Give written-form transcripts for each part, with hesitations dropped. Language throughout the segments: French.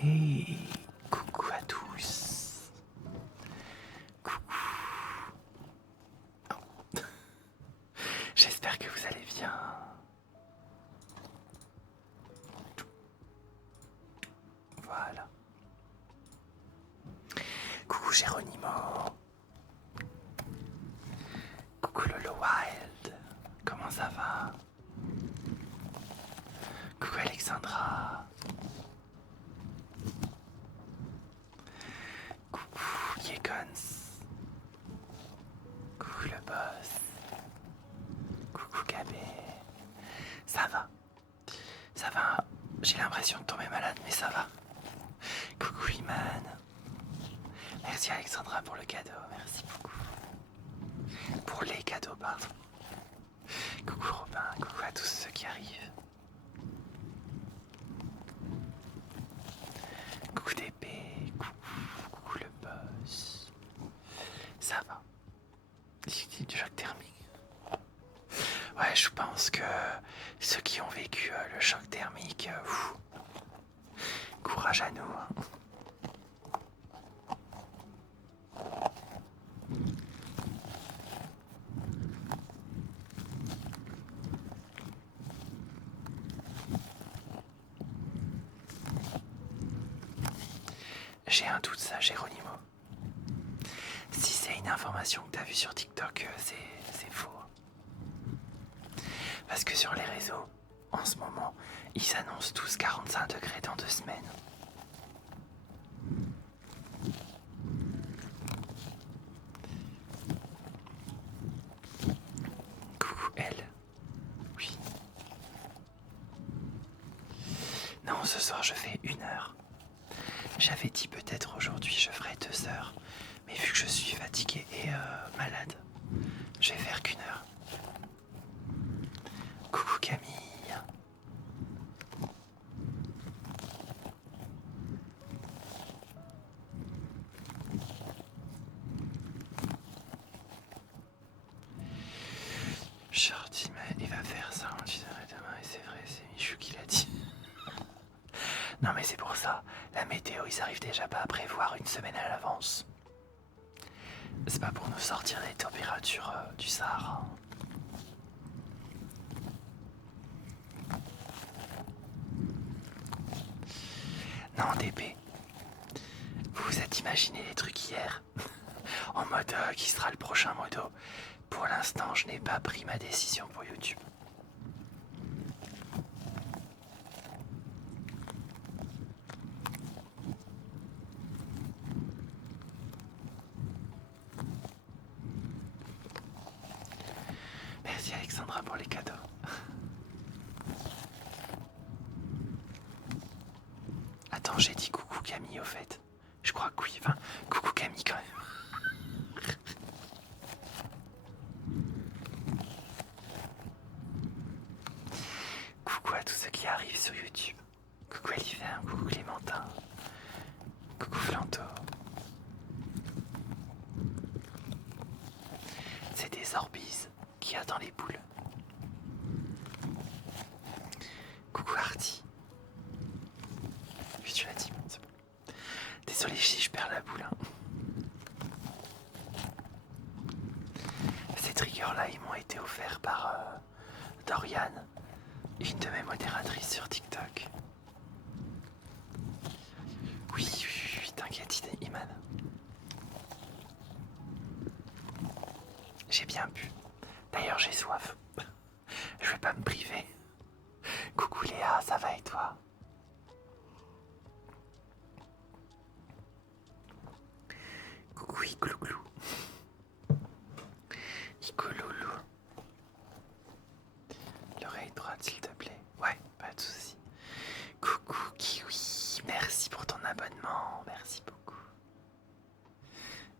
Hey, coucou à tous. Coucou. Oh. J'espère que vous allez bien. Voilà. Coucou Géronimo. Coucou Lolo Wild. Comment ça va? Coucou Alexandra. Coucou Yekons. Coucou le boss. Coucou Gabé. Ça va? Ça va? J'ai l'impression de tomber malade, mais ça va. Coucou Iman. Merci Alexandra pour le cadeau, merci beaucoup. Pour les cadeaux, pardon. Coucou Robin, coucou à tous ceux qui arrivent. Coucou DP, coucou le boss. Ça va. C'est du choc thermique. Ouais, je pense que ceux qui ont vécu le choc thermique, courage à nous. Hein. J'ai un doute, ça, Géronimo. Si c'est une information que t'as vue sur TikTok, c'est faux. Parce que sur les réseaux, en ce moment, ils annoncent tous 45 degrés dans 2 semaines. Coucou elle. Oui. Non, ce soir je fais 1 heure. J'avais dit peut-être aujourd'hui je ferai 2 heures. Mais vu que je suis fatigué et malade, je vais faire qu'1 heure. Coucou Camille. Shorty, mais il va faire ça, on dirait demain, et c'est vrai, c'est Michou qui l'a dit. Non mais c'est pour ça, la météo, ils arrivent déjà pas à prévoir 1 semaine à l'avance. C'est pas pour nous sortir des températures du Sahara. Non, DP. Vous vous êtes imaginé les trucs hier? En mode qui sera le prochain modo? Pour l'instant, je n'ai pas pris ma décision pour YouTube. Merci Alexandra pour les cadeaux. Attends, j'ai dit coucou Camille au fait. Je crois que oui, enfin, coucou Camille quand même. Coucou à tous ceux qui arrivent sur YouTube. Coucou Elifer, coucou Clémentin. Coucou Flanto. C'est des Orbiz qu'il y a dans les boules. Coucou Artie. Oui, tu l'as dit, c'est bon. Désolé si je perds la boule. Hein. Ces triggers-là, ils m'ont été offerts par Dorian, une de mes modératrices sur TikTok. Oui, t'inquiète, Iman. J'ai bien bu. D'ailleurs, j'ai soif. Je vais pas me priver. Coucou Léa, ça va et toi? Coucou Iglouglou. Igouloulou. L'oreille droite, s'il te plaît. Ouais, pas de soucis. Coucou Kiwi. Merci pour ton abonnement. Merci beaucoup.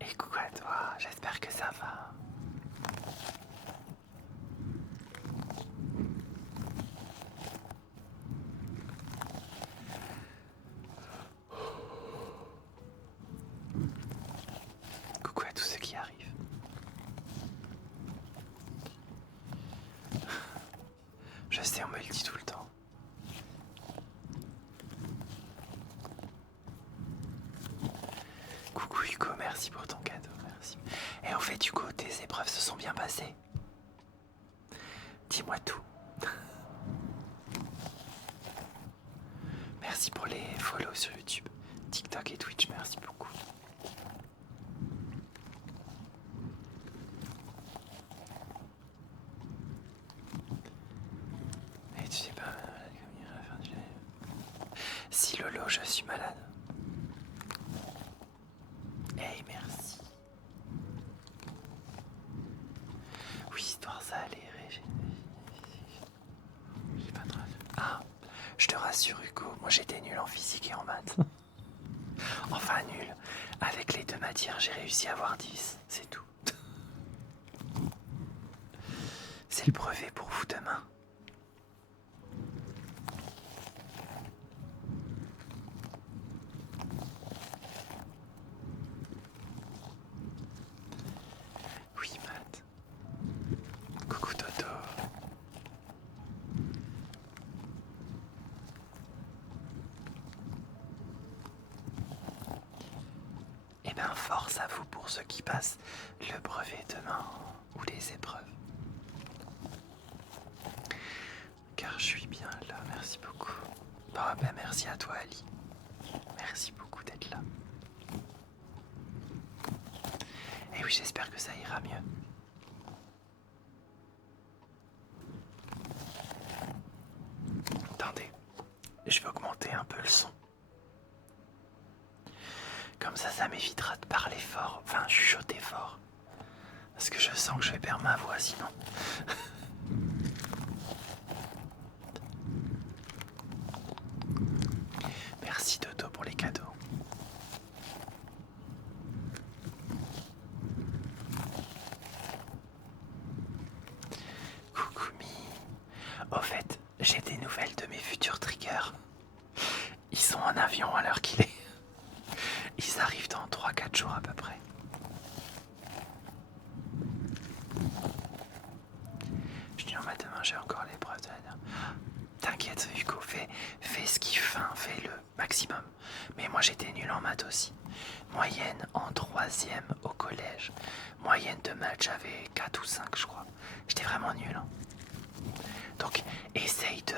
Et coucou à toi. J'espère que ça va. Coucou à tous ceux qui arrivent. Je sais, on me le dit tout le temps. Hugo, merci pour ton cadeau, merci. Et au fait, Hugo, tes épreuves se sont bien passées? Dis-moi tout. Merci pour les follow sur YouTube, TikTok et Twitch, merci beaucoup. Et tu sais pas, à la fin du live. Si Lolo, je suis malade. Hey, merci. Oui, histoire ça allait. J'ai pas de rêve. Ah, je te rassure Hugo, moi j'étais nul en physique et en maths. Enfin nul. Avec les deux matières, j'ai réussi à avoir 10, c'est tout. C'est le brevet pour vous demain. Oui, maths. Coucou Toto. Eh ben, force à vous pour ceux qui passent le brevet demain ou les épreuves. Car je suis bien là, merci beaucoup. Bon, ben merci à toi Ali. Merci beaucoup d'être là. Et oui, j'espère que ça ira mieux. Attendez, je vais augmenter un peu le son. Comme ça m'évitera de parler fort, enfin chuchoter fort. Parce que je sens que je vais perdre ma voix sinon. Merci Toto pour les cadeaux. Coucou Mi. Au fait, j'ai des nouvelles de mes futurs triggers. Ils sont en avion à l'heure qu'il est. Ils arrivent dans 3-4 jours à peu près. Je dis non, mais demain j'ai encore l'épreuve de la dernière. T'inquiète Hugo, fais ce qu'il fait, fais le maximum. Mais moi j'étais nul en maths aussi. Moyenne en 3e au collège. Moyenne de maths, j'avais 4 ou 5 je crois. J'étais vraiment nul. Hein. Donc essaye de...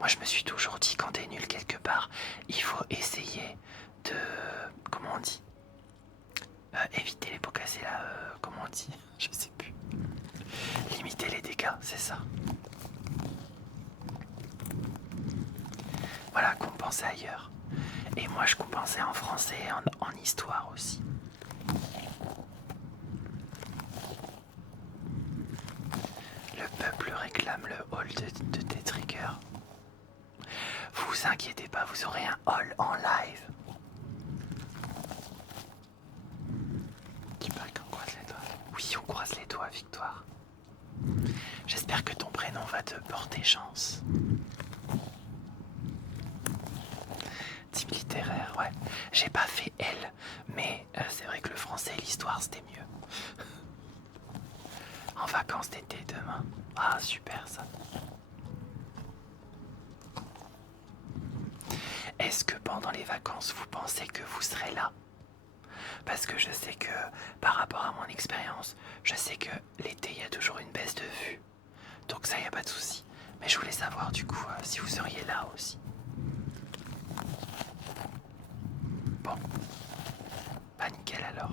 Moi je me suis toujours dit quand t'es nul quelque part, il faut essayer de... Comment on dit éviter les pots cassés là, comment on dit je sais plus. Limiter les dégâts, c'est ça. Voilà, compenser ailleurs. Et moi je compensais en français et en histoire aussi. Le peuple réclame le hall de tes triggers. Vous inquiétez pas, vous aurez un hall en live. Tu parles qu'on croise les doigts. Oui, on croise les doigts, Victoire. J'espère que ton prénom va te porter chance. Type littéraire, ouais. J'ai pas fait L, mais c'est vrai que le français et l'histoire c'était mieux. En vacances d'été demain. Ah, super ça. Est-ce que pendant les vacances, vous pensez que vous serez là? Parce que je sais que, par rapport à mon expérience, je sais que l'été, il y a toujours une baisse de vue. Donc ça, il n'y a pas de souci. Mais je voulais savoir du coup si vous seriez là aussi. Bon. Pas nickel alors.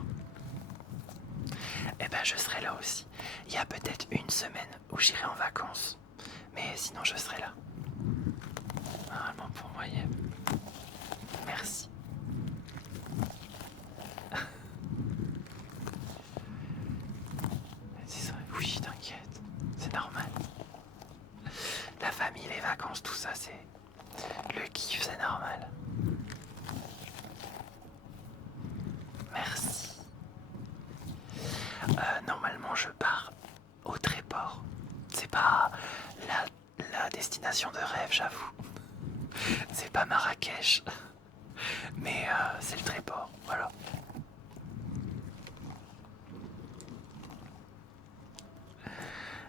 Eh ben je serai là aussi. Il y a peut-être une semaine où j'irai en vacances. Mais sinon je serai là. Normalement pour moi, merci. Oui, t'inquiète. C'est normal. La famille, les vacances, tout ça, c'est... Le kiff, c'est normal. Merci. Normalement, je pars au Tréport. C'est pas la destination de rêve, j'avoue. C'est pas Marrakech. Mais c'est le Tréport, voilà.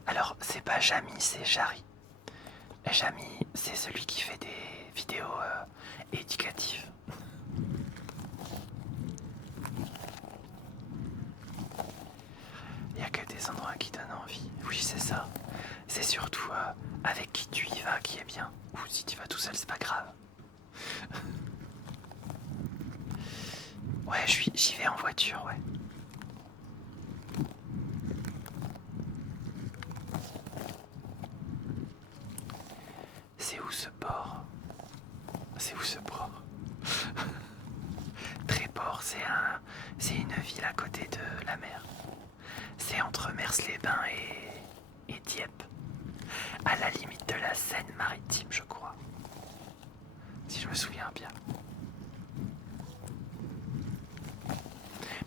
Alors, c'est pas Jamy, c'est Jarry. Jamy, c'est celui qui fait des vidéos éducatives. Ouais, j'y vais en voiture, ouais. C'est où ce port? C'est où ce port? Tréport, c'est une ville à côté de la mer. C'est entre Mers-les-Bains et Dieppe, à la limite de la Seine-Maritime, je crois, si je me souviens bien.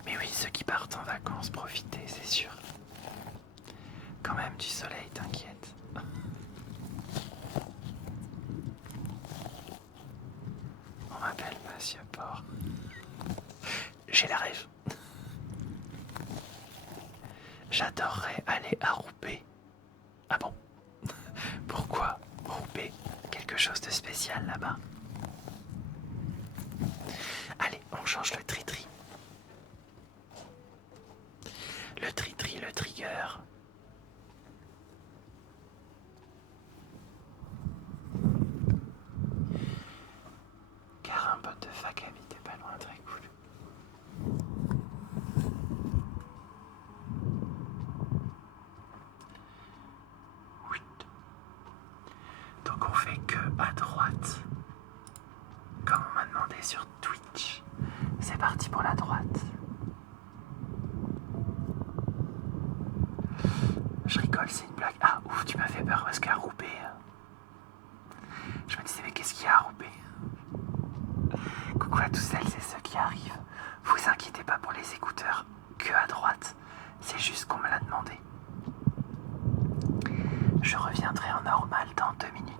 Mais oui, ceux qui partent en vacances, profitez, c'est sûr. Quand même du soleil, t'inquiète. On m'appelle Monsieur Port. J'ai la rêve. J'adorerais aller à Roubaix. Ah bon? Pourquoi Roubaix? Quelque chose de spécial là-bas? Allez, on change le tri-tri. Le tri-tri, le trigger. Car un pote de fac habitait pas loin, très cool. Oui. Donc on fait que à droite. Comme on m'a demandé sur Twitch. C'est parti pour la droite. Je rigole, c'est une blague. Ah ouf, tu m'as fait peur parce qu'à Roubaix. Je me disais mais qu'est-ce qu'il y a à Roubaix? Coucou à tous celles et ceux qui arrivent. Vous inquiétez pas pour les écouteurs, que à droite. C'est juste qu'on me l'a demandé. Je reviendrai en normal dans 2 minutes.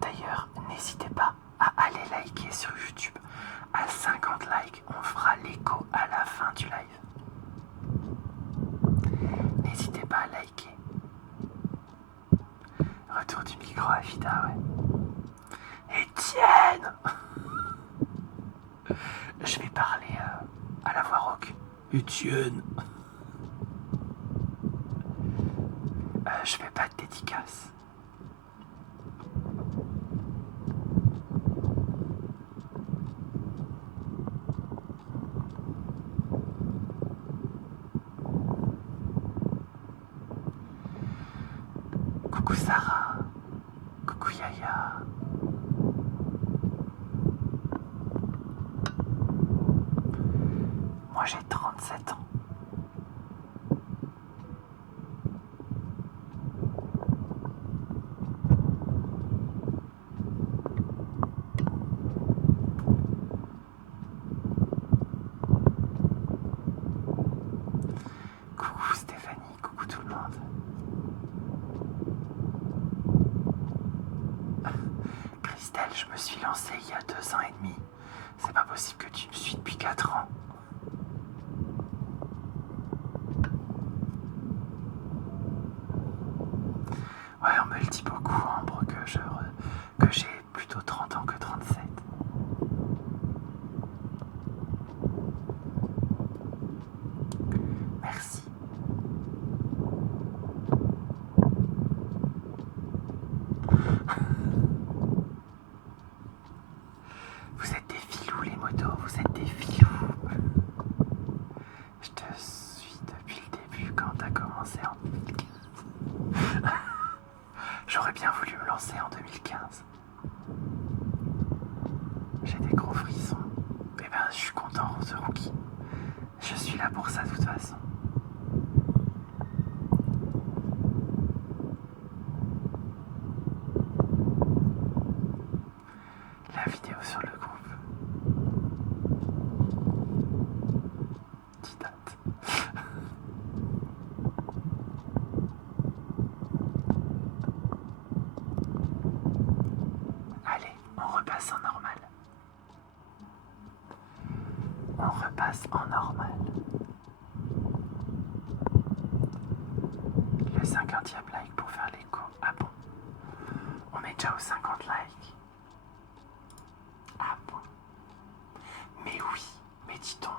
D'ailleurs, n'hésitez pas à aller liker sur YouTube. À 50 likes, on fera l'écho à la fin du live. N'hésitez pas à liker. Retour du micro à Vida, ouais. Étienne! Je vais parler à la voix rauque. Étienne! Je fais pas de dédicace. Coucou Sarah. Coucou Yaya. Moi j'ai 37 ans. Coucou Stéphanie, coucou tout le monde. Christelle, je me suis lancée il y a 2 ans et demi. C'est pas possible que tu me suis depuis 4 ans. Ouais, on me le dit beaucoup, Ambre, que j'ai plutôt 30 ans que 37. Merci. Vous êtes des filous les motos, vous êtes des filous. Je te suis depuis le début quand t'as commencé en 2015. J'aurais bien voulu me lancer en 2015. J'ai des gros frissons. Eh ben, je suis content, The Rookie. Je suis là pour ça de toute façon. La vidéo sur le groupe. Tu dates. Allez, on repasse en normal. On repasse en normal. le 50e like pour faire l'écho. Ah bon? On est déjà aux 50 likes. Ah bon? Mais oui, mais dis donc.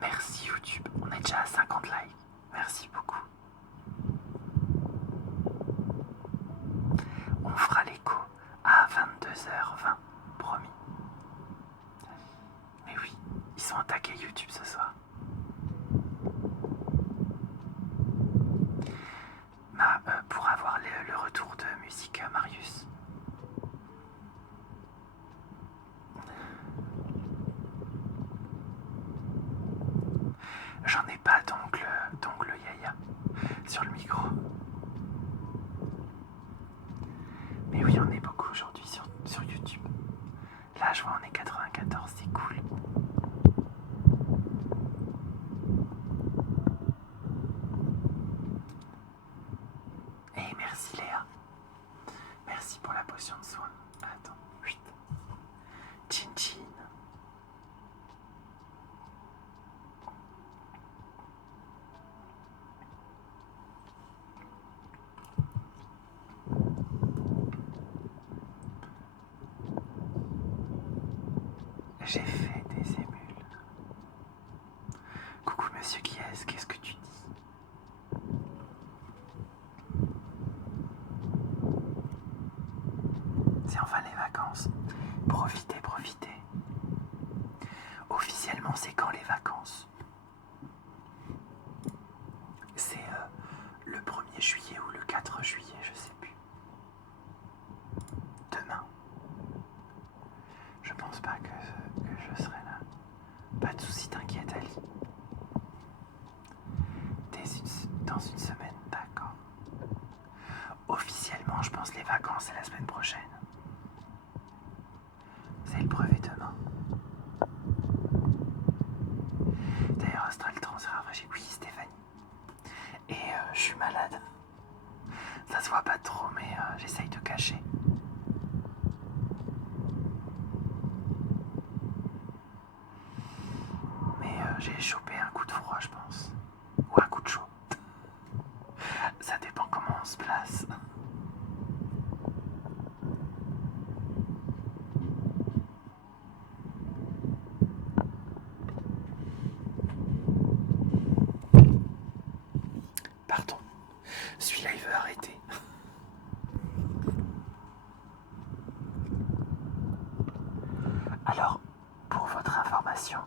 Merci YouTube, on est déjà à 50 likes. Merci beaucoup. On fera l'écho à 22h20, promis. Mais oui, ils sont attaqués YouTube ce soir. Pour avoir le retour de musique Marius. J'en ai pas d'ongle Yaya sur le micro. Mais oui, on est beaucoup aujourd'hui sur YouTube. Là, je vois on est 94, c'est cool. Et merci Léa. Merci pour la potion de soin. Attends, 8. Chin chin. J'ai fait des émules. Coucou monsieur Guiès, qu'est-ce que tu dis? C'est enfin les vacances. Profitez, profitez. Officiellement, c'est quand les vacances? C'est le 1er juillet ou le 4 juillet, je sais plus. Demain. Je pense pas que je serai là. Pas de soucis, t'inquiète Ali. Dans une semaine, d'accord. Officiellement, je pense les vacances c'est la semaine prochaine. C'est le brevet demain. D'ailleurs, Astral Transfert rafraîchi. Oui, Stéphanie. Et je suis malade. Ça se voit pas trop, mais j'essaye de cacher. Mais j'ai chopé un coup de froid, je pense. Ou un coup de chaud. Ça dépend comment on se place. Pardon. Celui-là, il veut arrêter. Alors, pour votre information,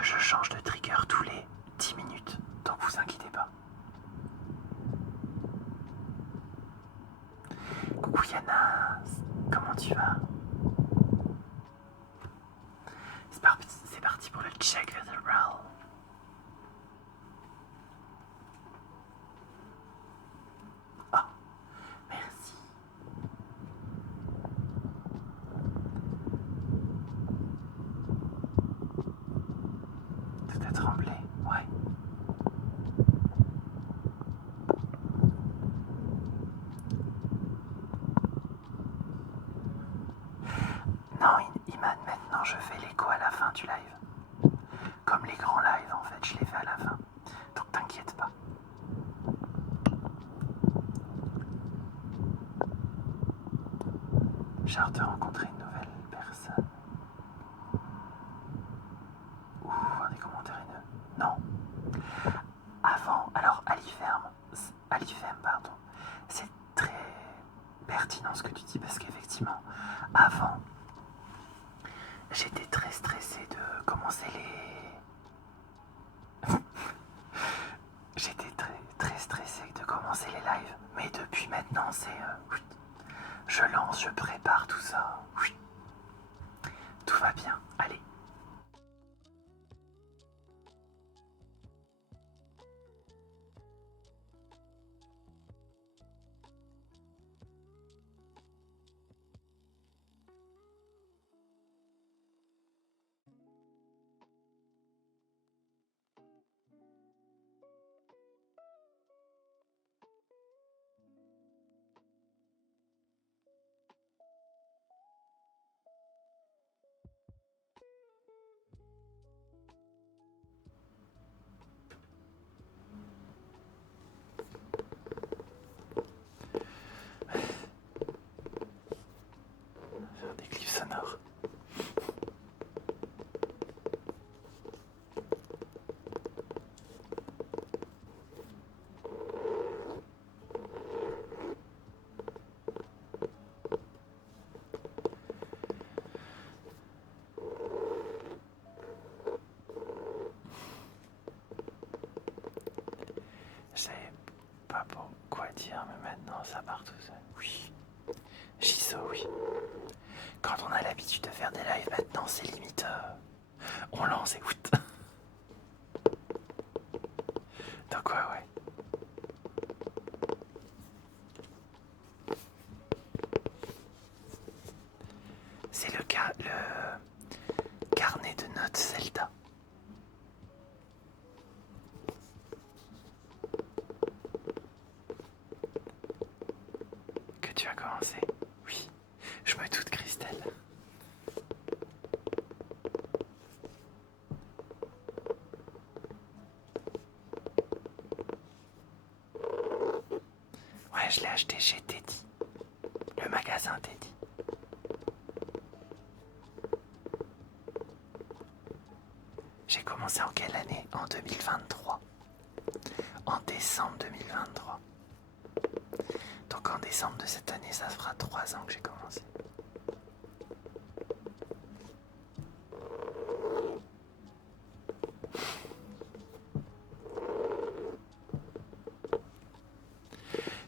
je change de trigger tous les 10 minutes, donc vous inquiétez pas. Coucou Yana, comment tu vas? C'est parti pour le check the roll. Oh, merci. Tout a tremblé, ouais. Non, Iman, maintenant je fais l'écho à la fin du live. Comme les grands lives, en fait, je les fais à la fin. Donc t'inquiète pas. J'ai hâte de rencontrer une nouvelle personne. Ou un des commentaires haineux. Non. Avant, alors Alifem, pardon, c'est très pertinent ce que tu dis parce qu'effectivement, avant, j'étais très stressé de commencer j'étais très stressé de commencer les lives, mais depuis maintenant, c'est je lance, je prépare tout ça. Oui. Tout va bien. Allez. Je savais pas quoi dire, mais maintenant ça part tout seul. Oui. Jiso, oui. Quand on a l'habitude de faire des lives maintenant, c'est limite. On lance et écoute. Donc ouais. C'est le carnet de notes Zelda. Que tu as commencé. Oui, je me doute, Christelle. Ouais, je l'ai acheté chez Teddy. Le magasin Teddy. J'ai commencé en quelle année? En 2023. En décembre 2023. Donc en décembre de cette année, ça fera 3 ans que j'ai commencé.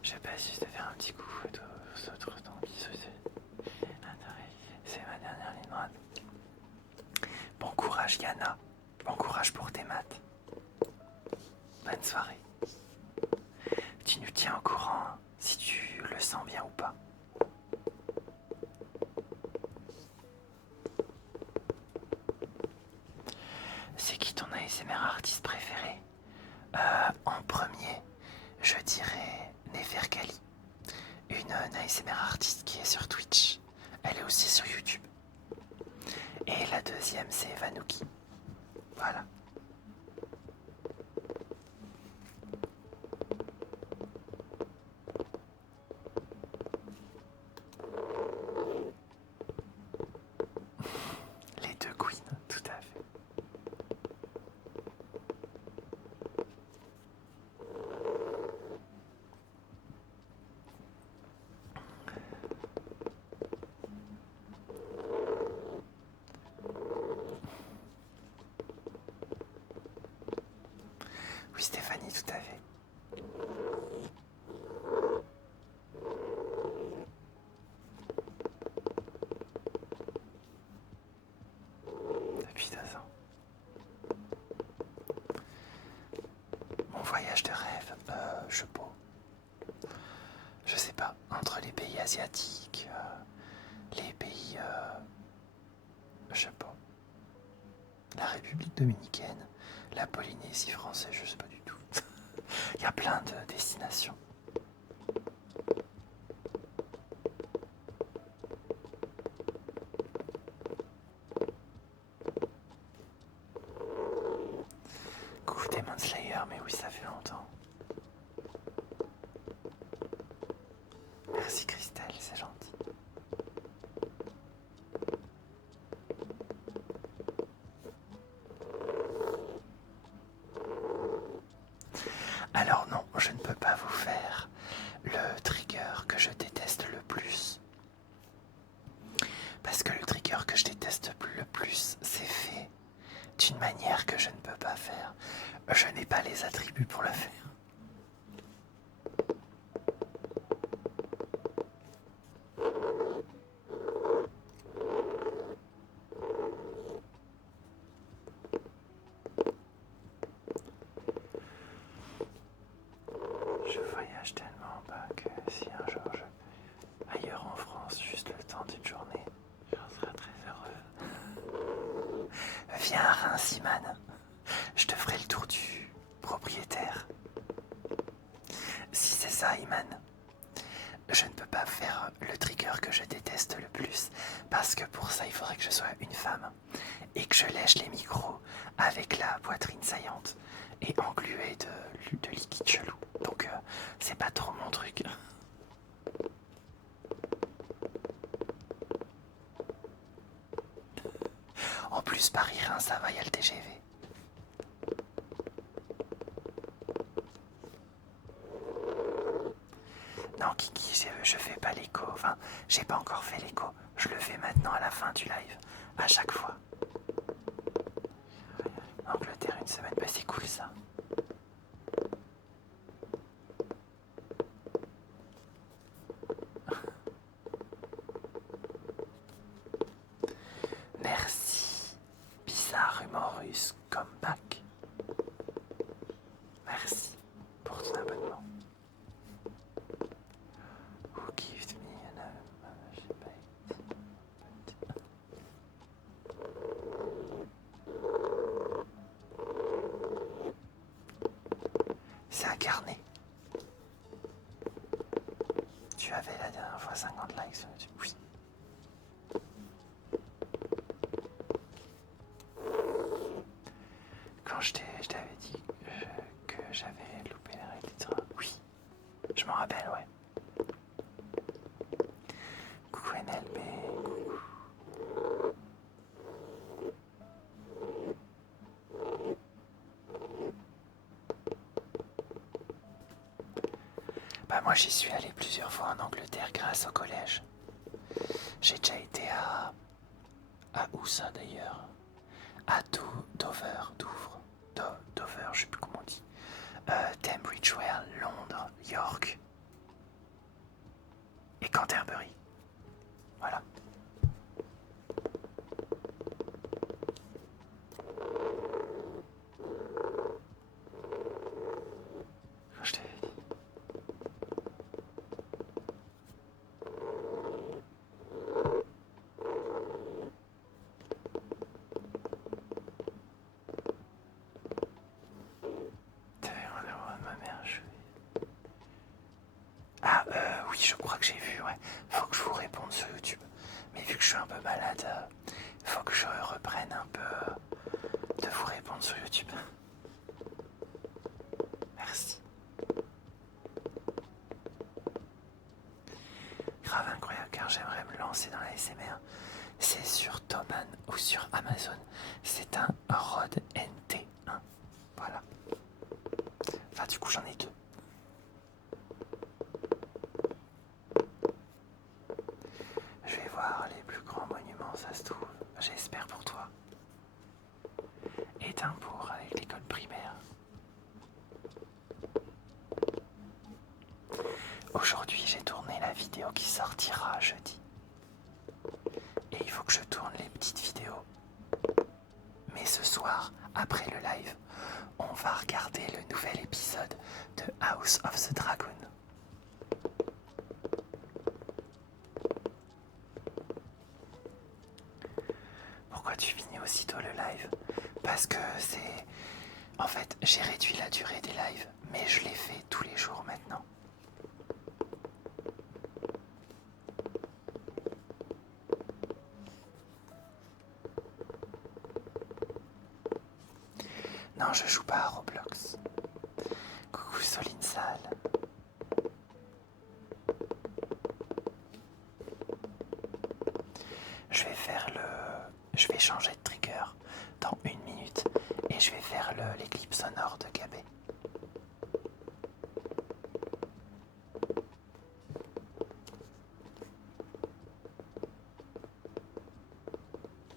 Je sais pas si je te faire un petit coup aux autres tant pis. C'est ma dernière ligne droite. Bon courage Yana. Bon courage pour tes maths. Bonne soirée. Tu nous tiens au courant hein, si tu le sens bien ou pas. C'est qui ton ASMR artiste préféré? En premier, je dirais Neferkali, une ASMR artiste qui est sur Twitch. Elle est aussi sur YouTube. Et la deuxième, c'est Vanuki. Voilà. Les deux queens, tout à fait. Oui, Stéphanie, tout à fait. Depuis 2 ans. Mon voyage de rêve, je sais pas, entre les pays asiatiques, les pays, je sais pas, la République dominicaine, la Polynésie française, je sais pas du tout. Il y a plein de destinations. Coucou Demon Slayer, mais oui, ça fait longtemps. Merci Christelle, c'est gentil. Alors non, je ne peux pas vous faire le trigger que je déteste le plus. Parce que le trigger que je déteste le plus, c'est fait d'une manière que je ne peux pas faire. Je n'ai pas les attributs pour le faire. Je voyage tellement bas que si un jour je vais ailleurs en France, juste le temps d'une journée, j'en serai très heureux. Viens à Reims, Iman. Je te ferai le tour du propriétaire. Si c'est ça, Iman, je ne peux pas faire le trigger que je déteste le plus, parce que pour ça, il faudrait que je sois une femme et que je lèche les micros avec la poitrine saillante et engluée de liquide chelou. Donc, c'est pas trop mon truc. En plus, Paris-Reims, ça va, il y a le TGV. Non, Kiki, je fais pas l'écho. Enfin, j'ai pas encore fait l'écho. Je le fais maintenant à la fin du live. À chaque fois. Angleterre, une semaine. Bah, c'est cool ça. C'est un carnet. Tu avais la dernière fois 50 likes sur YouTube. Oui. Quand je t'avais dit que j'avais loupé les règles, etc. Oui, je m'en rappelle, ouais. Coucou NLB, coucou. Bah moi j'y suis allé plusieurs fois en Angleterre grâce au collège. J'ai déjà été à où ça d'ailleurs? À Dover, je sais plus comment on dit. Tunbridge Wells, Londres, York et Canterbury. Voilà. Je t'avais dit. Ah, oui, je crois que j'ai vu, ouais. Faut que je vous réponde sur YouTube. Mais vu que je suis un peu malade, faut que je reprenne un peu de vous répondre sur YouTube. Merci. Grave incroyable, car j'aimerais me lancer dans la SMR. C'est sur Thomann ou sur Amazon. C'est un Rode NT1. Voilà. Enfin, du coup, j'en ai deux. Je vais voir les plus grands monuments, ça se trouve. J'espère pour toi. Édimbourg avec l'école primaire. Aujourd'hui, j'ai tourné la vidéo qui sortira jeudi. Et il faut que je tourne les petites vidéos. Mais ce soir, après le live, on va regarder le nouvel épisode de House of the Dragon. Pourquoi tu finis aussitôt le live? Parce que c'est... En fait, j'ai réduit la durée des lives, mais je les fais tous les jours maintenant. Non, je joue pas à Roblox. Coucou Soline Sale. Je vais changer de trigger dans 1 minute et je vais faire les clips sonores de Gabé.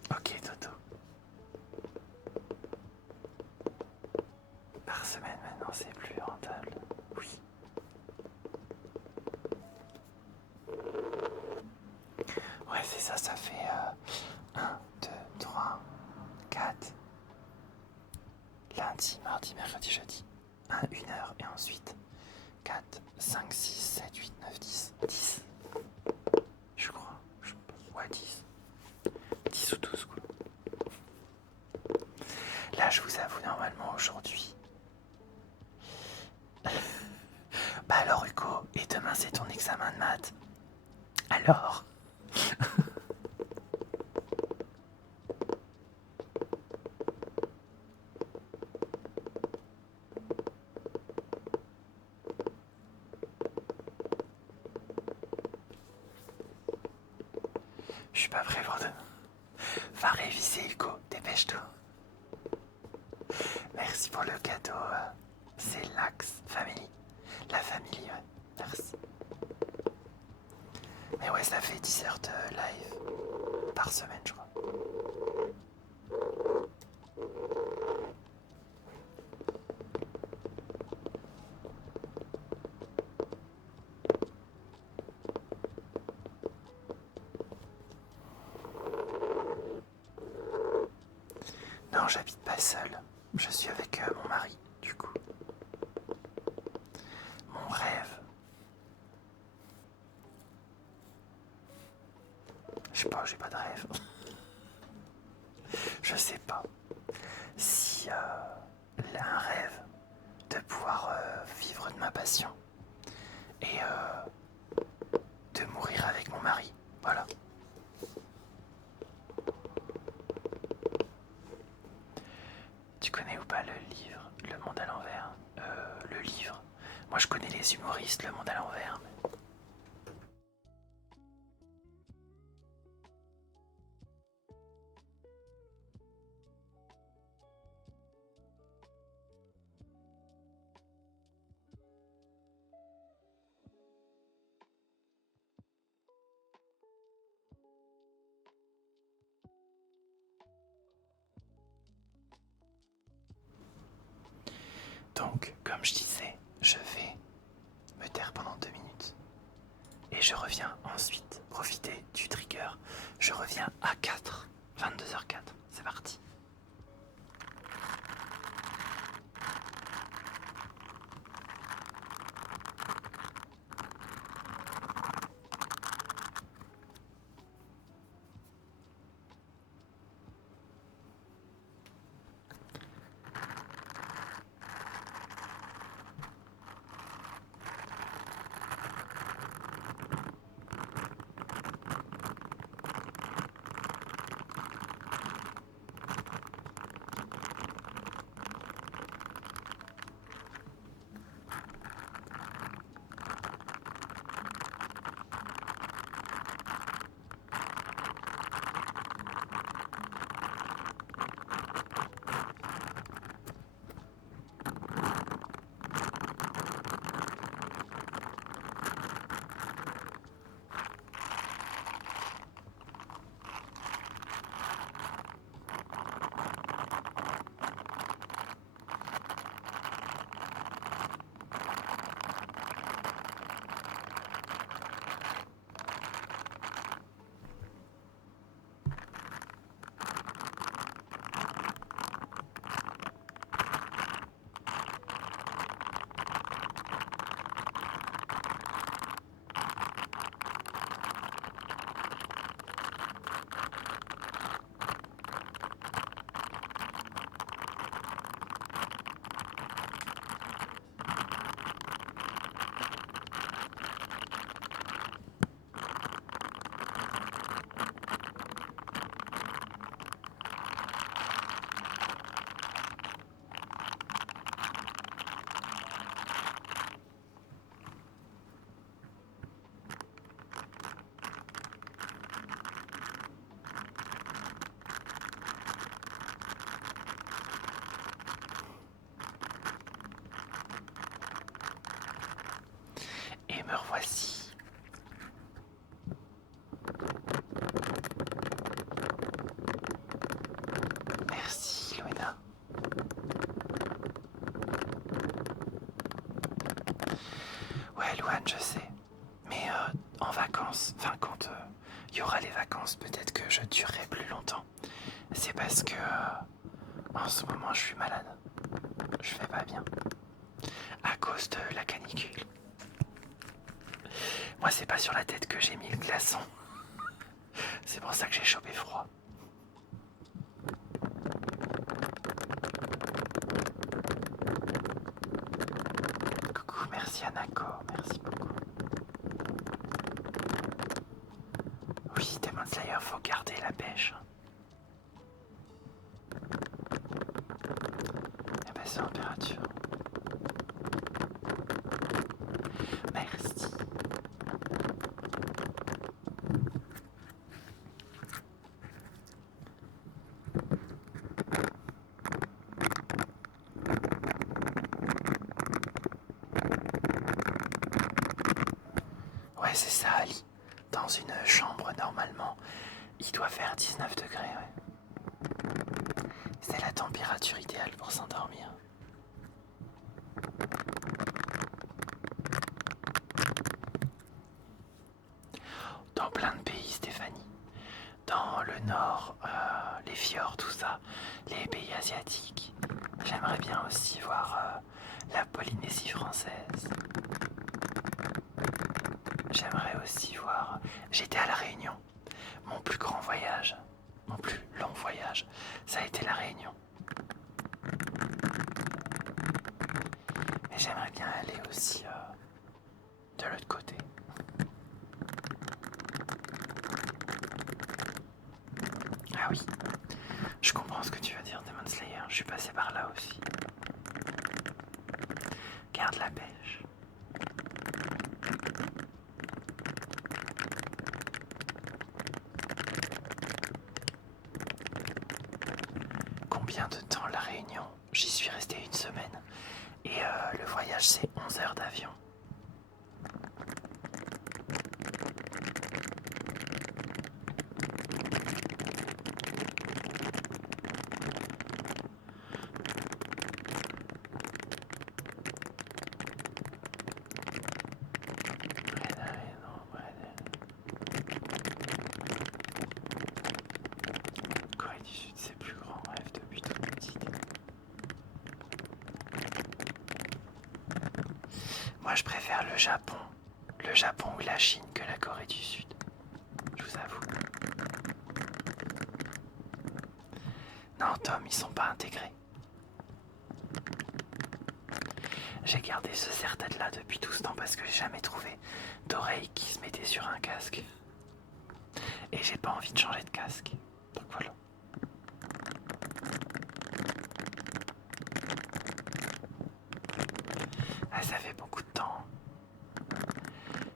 Ok Toto. Par semaine maintenant c'est plus rentable. Oui. Ouais c'est ça, ça fait 1, 2, 3, 4. Lundi, mardi, mercredi, jeudi. 1 heure et ensuite 4, 5, 6, 7, 8, 9, 10. 10. Je crois. Ouais 10. 10 ou 12 quoi. Là je vous avoue normalement aujourd'hui. Bah alors Hugo, et demain c'est ton examen de maths. Alors je suis pas prêt pour demain. Va réviser Hugo, dépêche-toi. Merci pour le cadeau. C'est l'Axe Family. La famille, ouais. Merci. Mais ouais, ça fait 10 heures de live par semaine, je crois. Non, j'habite pas seul. Je suis avec mon mari, du coup. Mon rêve. Je sais pas, j'ai pas de rêve. Je sais pas si un rêve de pouvoir vivre de ma passion et de mourir avec mon mari. Voilà. Tu connais ou pas le livre Le Monde à l'envers? Le livre. Moi je connais les humoristes Le Monde à l'envers. Donc, comme je disais, je vais me taire pendant 2 minutes. Et je reviens ensuite profiter du trigger. Je reviens à 4, 22h04. C'est parti. Et me revoici. Merci Loena. Ouais Louane, je sais. Mais en vacances, enfin quand il y aura les vacances, peut-être que je durerai plus longtemps. C'est parce que en ce moment je suis malade. Je vais pas bien. À cause de la canicule. Moi c'est pas sur la tête que j'ai mis le glaçon. C'est pour ça que j'ai chopé froid. Coucou, merci Anako, merci beaucoup. Oui, Demon Slayer, faut garder la pêche. Et baisse la température. Merci. Ouais, c'est ça, Ali. Dans une chambre, normalement, il doit faire 19 degrés, ouais. C'est la température idéale pour s'endormir. Dans plein de pays, Stéphanie. Dans le nord, les fjords, tout ça, les pays asiatiques. J'aimerais bien aussi voir la Polynésie française. J'aimerais aussi voir... J'étais à La Réunion. Mon plus grand voyage, mon plus long voyage, ça a été La Réunion. Mais j'aimerais bien aller aussi de l'autre côté. Ah oui, je comprends ce que tu veux dire, Demon Slayer. Je suis passé par là aussi. Garde la pêche. Combien de temps la Réunion? J'y suis resté une semaine. Et le voyage, c'est 11 heures d'avion. Corée du Sud, c'est plus grand rêve depuis toute petite. Moi, je préfère le Japon. Le Japon ou la Chine que la Corée du Sud. Je vous avoue. Non, Tom, ils sont pas intégrés. J'ai gardé ce serre-tête là depuis tout ce temps parce que j'ai jamais trouvé d'oreille qui se mettait sur un casque. Et j'ai pas envie de changer de casque. Donc voilà. Ah, ça fait beaucoup de temps.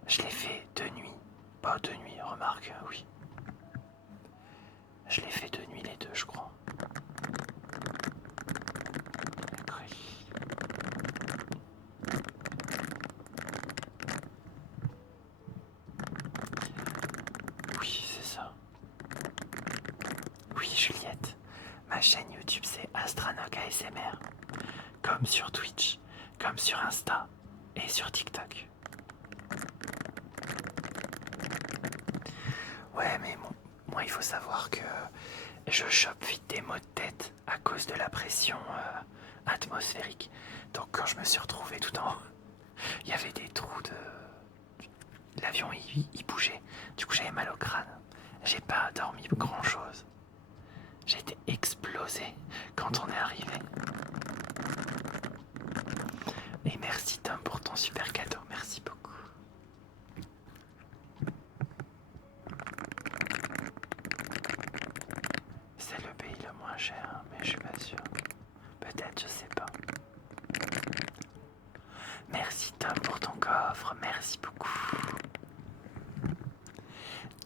Je l'ai fait de nuit. Pas de nuit, remarque, oui. Je l'ai fait de nuit les deux, je crois. Oui, c'est ça. Oui, Juliette. Ma chaîne YouTube, c'est Astranok ASMR. Comme sur Twitch, comme sur Insta et sur TikTok. Ouais, mais bon, moi, il faut savoir que je chope vite des maux de tête à cause de la pression atmosphérique. Donc quand je me suis retrouvé tout en haut, il y avait des trous de... L'avion, il bougeait. Du coup, j'avais mal au crâne. J'ai pas dormi grand-chose. J'ai été explosé quand on est arrivé. Et merci Tom pour ton super cadeau. Merci beaucoup. C'est le pays le moins cher, mais je suis pas sûr. Peut-être, je sais pas. Merci Tom pour ton coffre, merci beaucoup.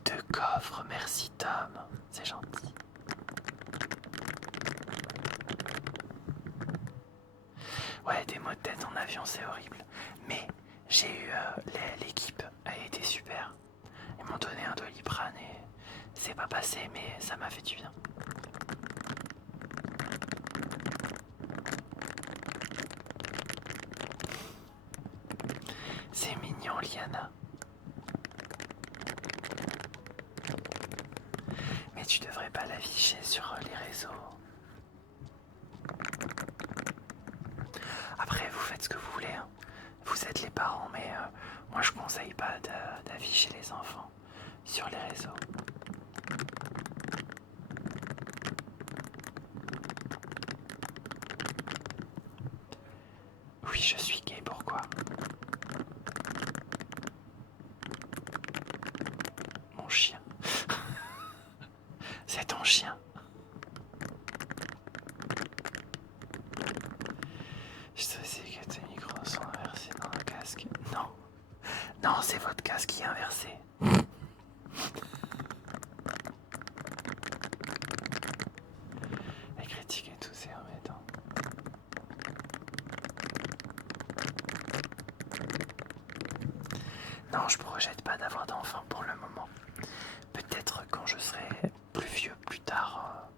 2 coffres, merci Tom, c'est gentil. Ouais, des maux de tête en avion, c'est horrible. Mais j'ai eu l'équipe a été super. Ils m'ont donné un Doliprane et c'est pas passé, mais ça m'a fait du bien. C'est mignon, Liana. Mais tu devrais pas l'afficher sur les réseaux. Après, vous faites ce que vous voulez. Hein. Vous êtes les parents, mais moi je conseille pas d'afficher les enfants sur les réseaux. Oui, je suis gay, pourquoi? Mon chien. C'est ton chien. Je sais aussi que tes micros sont inversés dans le casque. Non. Non, c'est votre casque qui est inversé. Les critiques et tout, c'est embêtant. Non, je projette pas d'avoir d'enfant pour le moment. Peut-être quand je serai plus vieux, plus tard.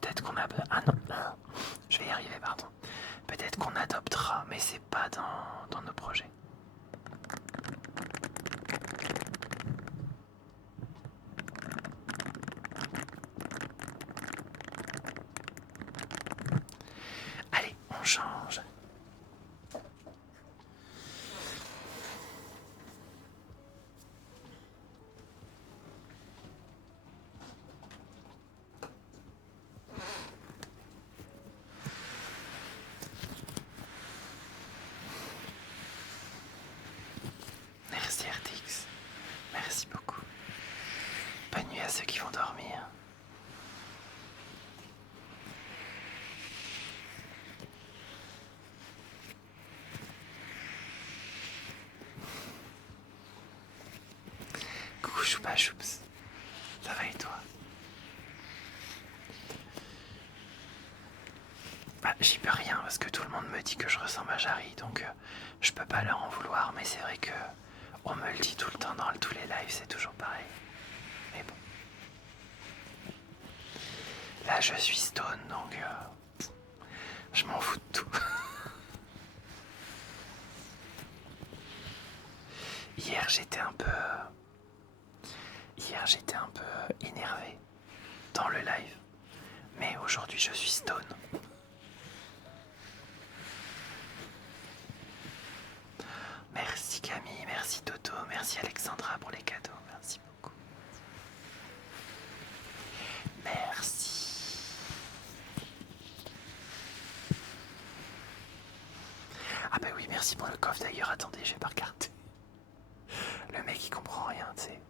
Peut-être qu'on a... Ah non, je vais y arriver, pardon. Peut-être qu'on adoptera, mais c'est pas dans nos projets. Allez, on change. qui vont dormir. Coucou Choupa Choups, ça va et toi? Bah, j'y peux rien parce que tout le monde me dit que je ressemble à Jarry, donc je peux pas leur en vouloir, mais c'est vrai que on me le dit tout le temps dans tous les lives, c'est toujours pareil. Mais bon. Là je suis stone, donc je m'en fous de tout. Hier j'étais un peu énervé dans le live, mais aujourd'hui je suis stone. Merci Camille, merci Toto, merci Alexandra pour les cadeaux, merci beaucoup. Merci. Ah bah oui, merci pour le coffre d'ailleurs, attendez, je vais pas regarder. Le mec il comprend rien, tu sais.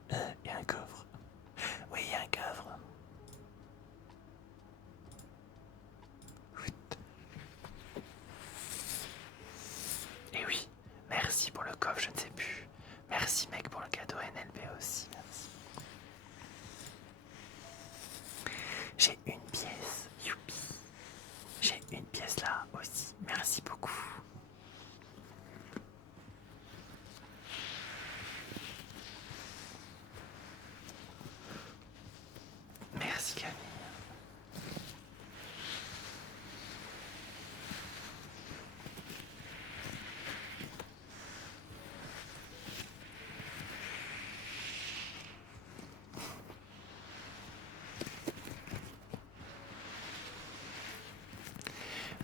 Il y a un coffre. Oui, il y a un coffre. Et oui, merci pour le coffre, je ne sais plus. Merci mec pour le cadeau NLB aussi, merci. J'ai une pièce, youpi. J'ai une pièce là aussi, merci beaucoup. Merci Camille.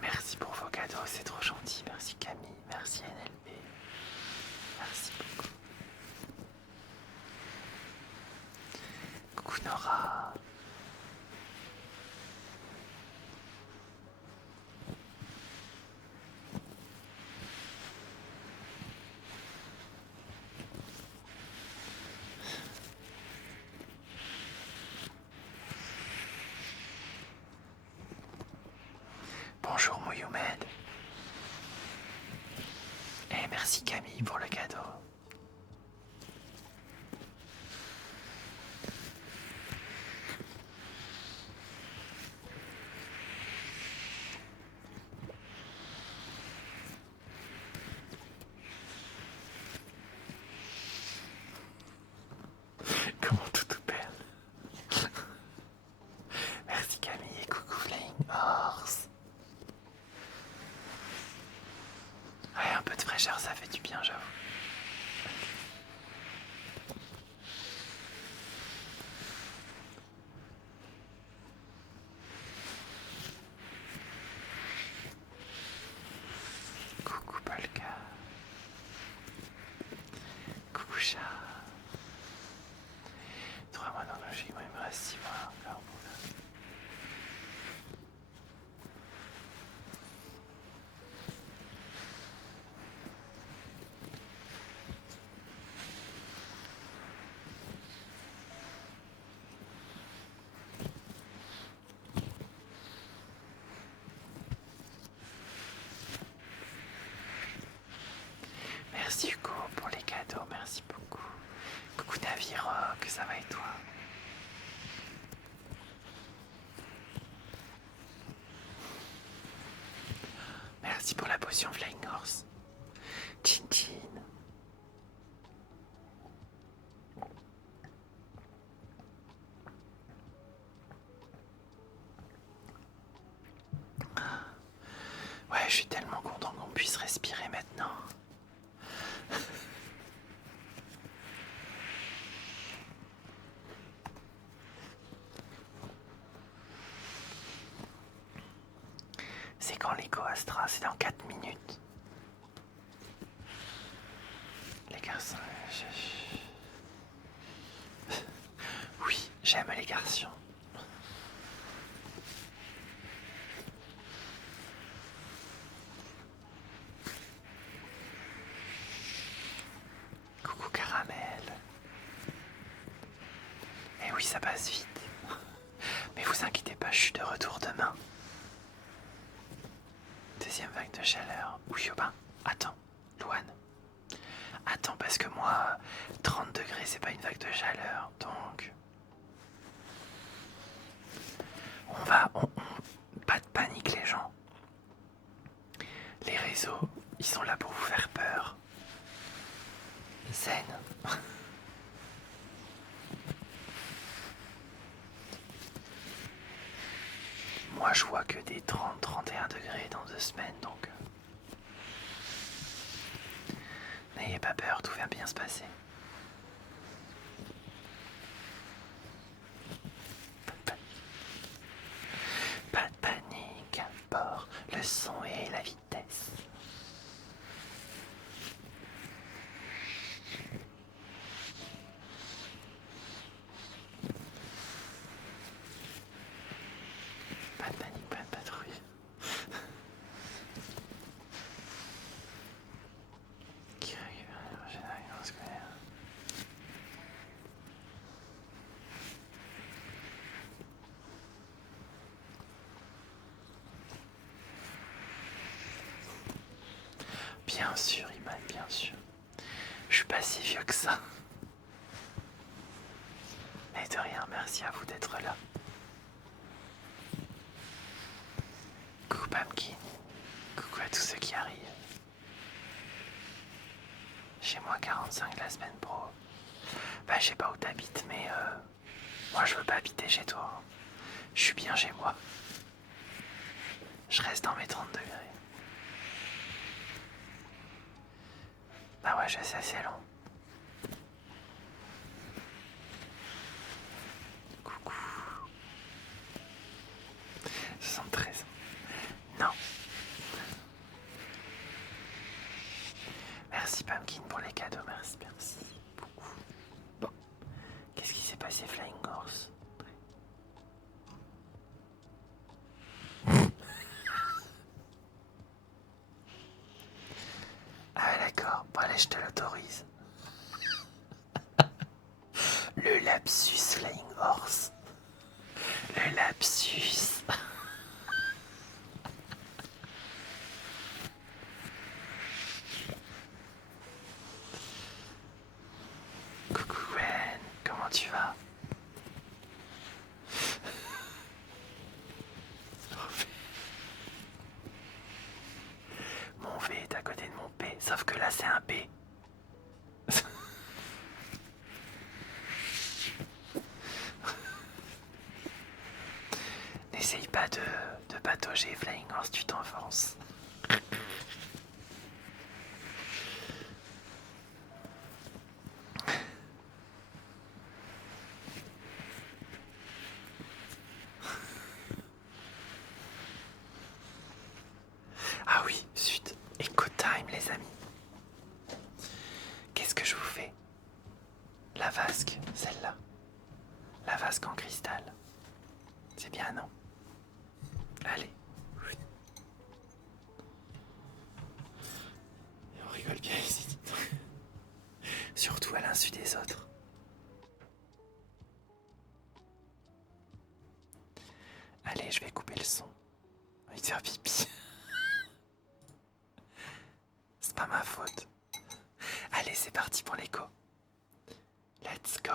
Merci pour vos cadeaux, c'est trop gentil. Merci Camille, merci NLB. Merci beaucoup. Coucou Nora. Bonjour Mouyoumed. Et merci Camille pour le cadeau. Comment tout perd. Merci Camille et coucou Flying Horse. Ouais, un peu de fraîcheur, ça fait du bien, j'avoue. Coucou Polka. Coucou chat. 3 mois dans le logique, moi il me reste 6 mois encore pour faire. Merci Hugo pour les cadeaux, merci beaucoup. Coucou Navirock, ça va et toi? Merci pour la potion Flying Horse. Chin Chin. Ouais, je suis tellement content qu'on puisse respirer maintenant. C'est quand l'écho Astra? C'est dans 4 minutes. Les garçons... Oui, j'aime les garçons. Coucou Caramel. Et oui, ça passe vite. Mais vous inquiétez pas, je suis de retour demain. Deuxième vague de chaleur. Oui, ben, attends, Louane. Attends, parce que moi, 30 degrés, c'est pas une vague de chaleur, donc... Pas de panique, les gens. Les réseaux, ils sont là pour vous faire peur. Zen. Moi, je vois que des 30-31 degrés dans 2 semaines, donc... N'ayez pas peur, tout va bien se passer. Pas de panique, à bord, le son et la vitesse. Pas de panique, pas de patrouille. Qui récupère les projets d'arrivée scolaire. Bien sûr, Iman, bien sûr. Je suis pas si vieux que ça. Mais de rien, merci à vous d'être là. Coucou Pumpkin. Coucou à tous ceux qui arrivent. Chez moi 45 la semaine pro. Bah je sais pas où t'habites, mais moi je veux pas habiter chez toi. Je suis bien chez moi. Je reste dans mes 30 degrés. Bah ouais, je sais, c'est long. Coucou. 73. Non. Merci Pumpkin pour les cadeaux, merci beaucoup. Bon, qu'est-ce qui s'est passé Flying Horse? Ah ouais d'accord, bon allez je te l'autorise. Le lapsus Flying Horse. Le lapsus. Coucou Gwen, comment tu vas? Mon V est à côté de mon P, sauf que là c'est un P. N'essaye pas de patauger Flying Horse, tu t'enfonces. Ah oui, zut, Eco Time les amis. Qu'est-ce que je vous fais? La vasque, celle-là. La vasque en cristal. C'est bien, non? Allez. Et on rigole bien ici. Surtout à l'insu des autres. Allez, je vais couper le son. Envie de faire pipi. C'est pas ma faute. Allez, c'est parti pour l'écho. Let's go.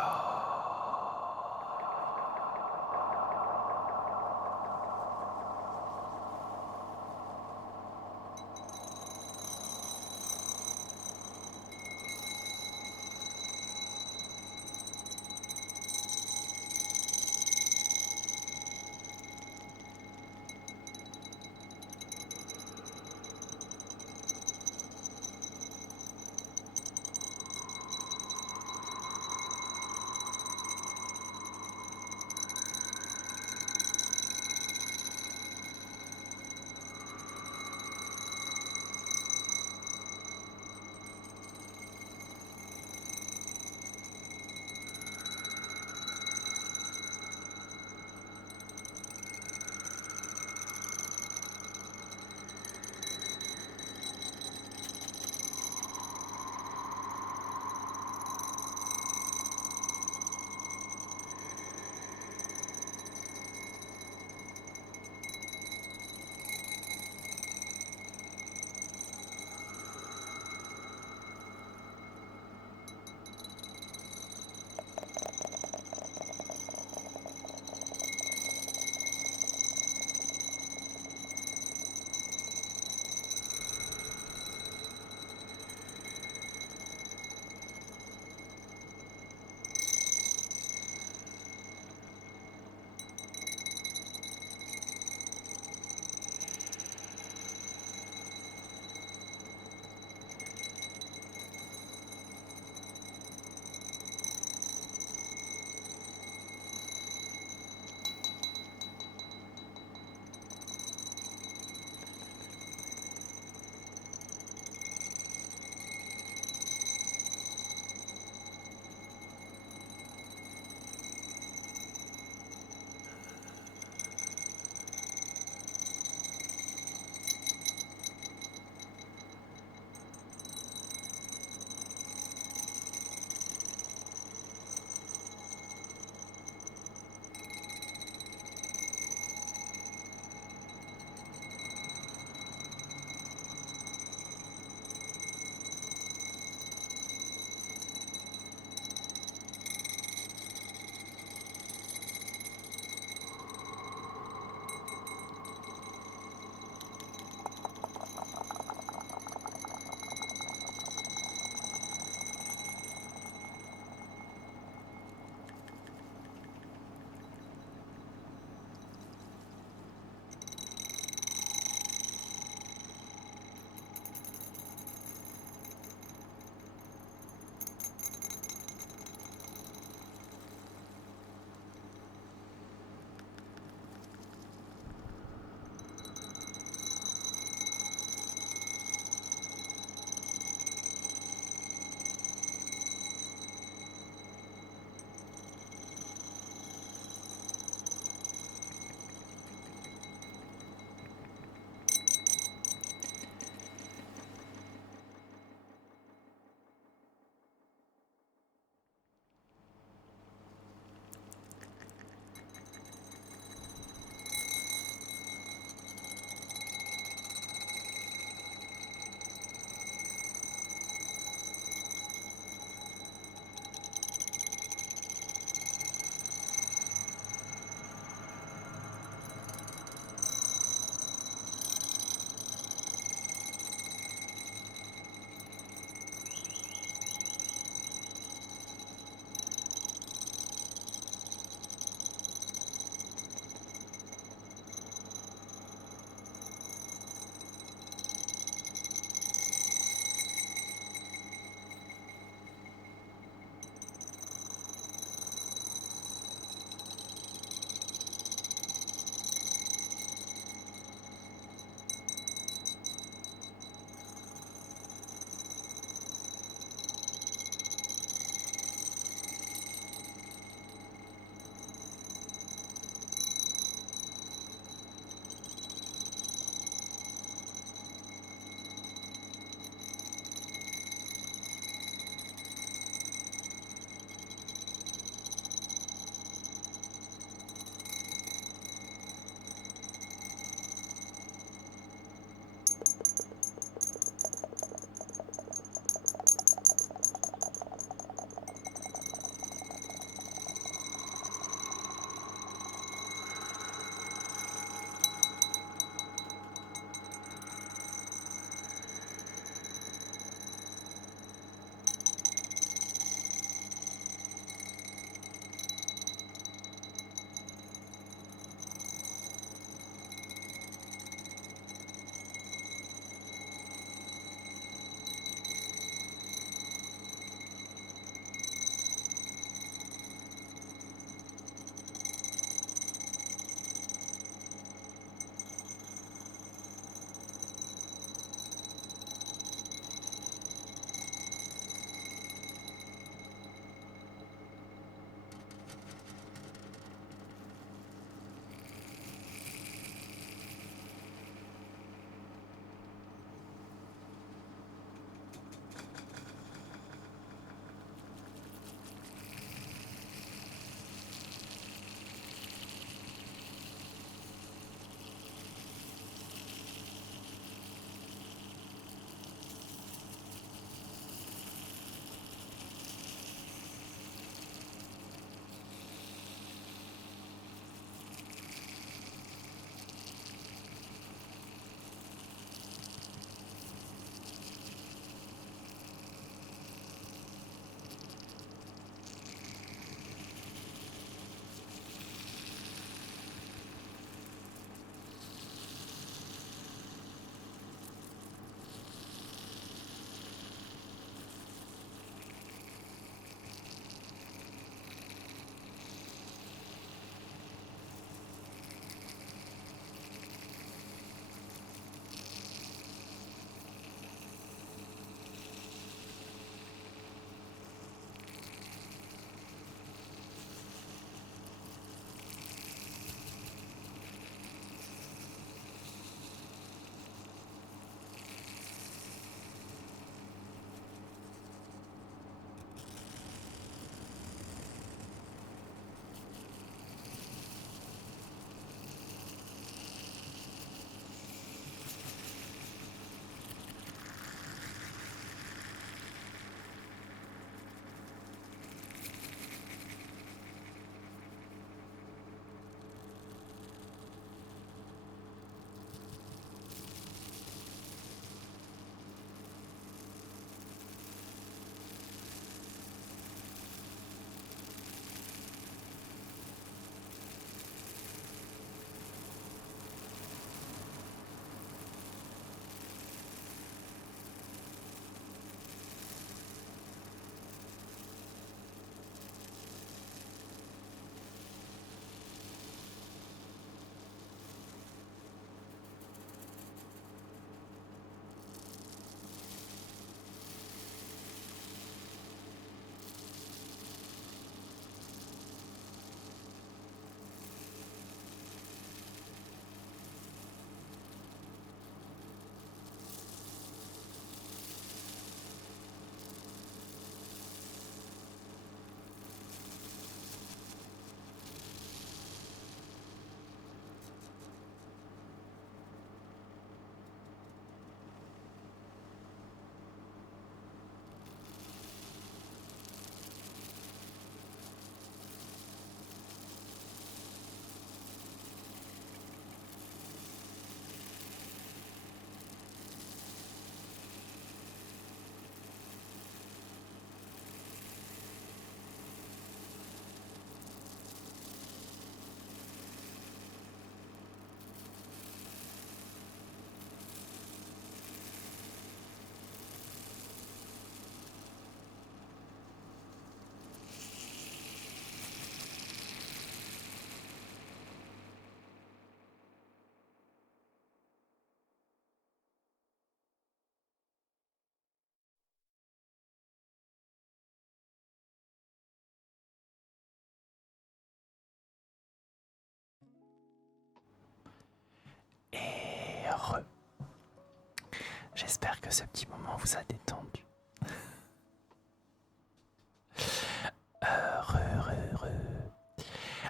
J'espère que ce petit moment vous a détendu.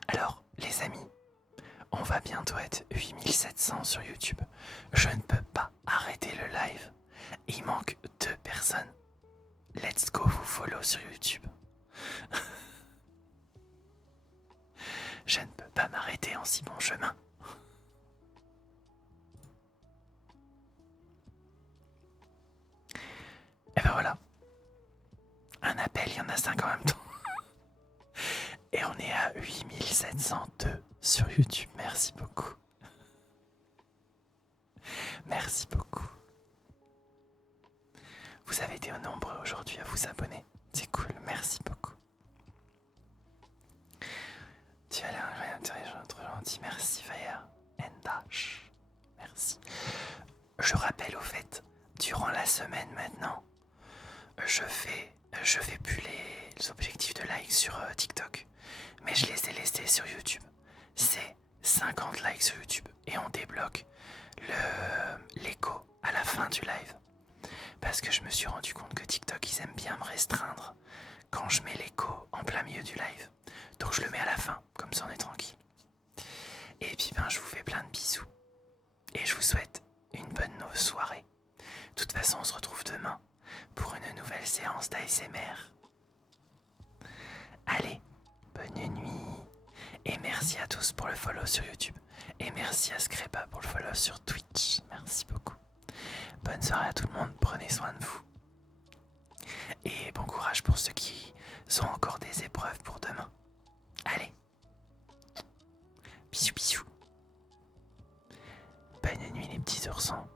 Alors, les amis, on va bientôt être 8700 sur YouTube. Je ne peux pas arrêter le live. Il manque 2 personnes. Let's go vous follow sur YouTube. Je ne peux pas m'arrêter en si bon chemin. Et ben voilà. Un appel, il y en a 5 en même temps. Et on est à 8702 sur YouTube. Merci beaucoup. Merci beaucoup. Vous avez été nombreux aujourd'hui à vous abonner. C'est cool, merci beaucoup. Tu as l'air incroyable, trop gentil. Merci Fire and Dash. Merci. Je rappelle au fait, durant la semaine maintenant, je fais plus les objectifs de likes sur TikTok, mais je les ai laissés sur YouTube. C'est 50 likes sur YouTube et on débloque l'écho à la fin du live. Parce que je me suis rendu compte que TikTok, ils aiment bien me restreindre quand je mets l'écho en plein milieu du live. Donc je le mets à la fin, comme ça on est tranquille. Et puis je vous fais plein de bisous. Et je vous souhaite une bonne soirée. De toute façon, on se retrouve demain pour une nouvelle séance d'ASMR. Allez, bonne nuit. Et merci à tous pour le follow sur YouTube. Et merci à Screpa pour le follow sur Twitch. Merci beaucoup. Bonne soirée à tout le monde, prenez soin de vous. Et bon courage pour ceux qui ont encore des épreuves pour demain. Allez. Bisous bisous. Bonne nuit les petits oursons.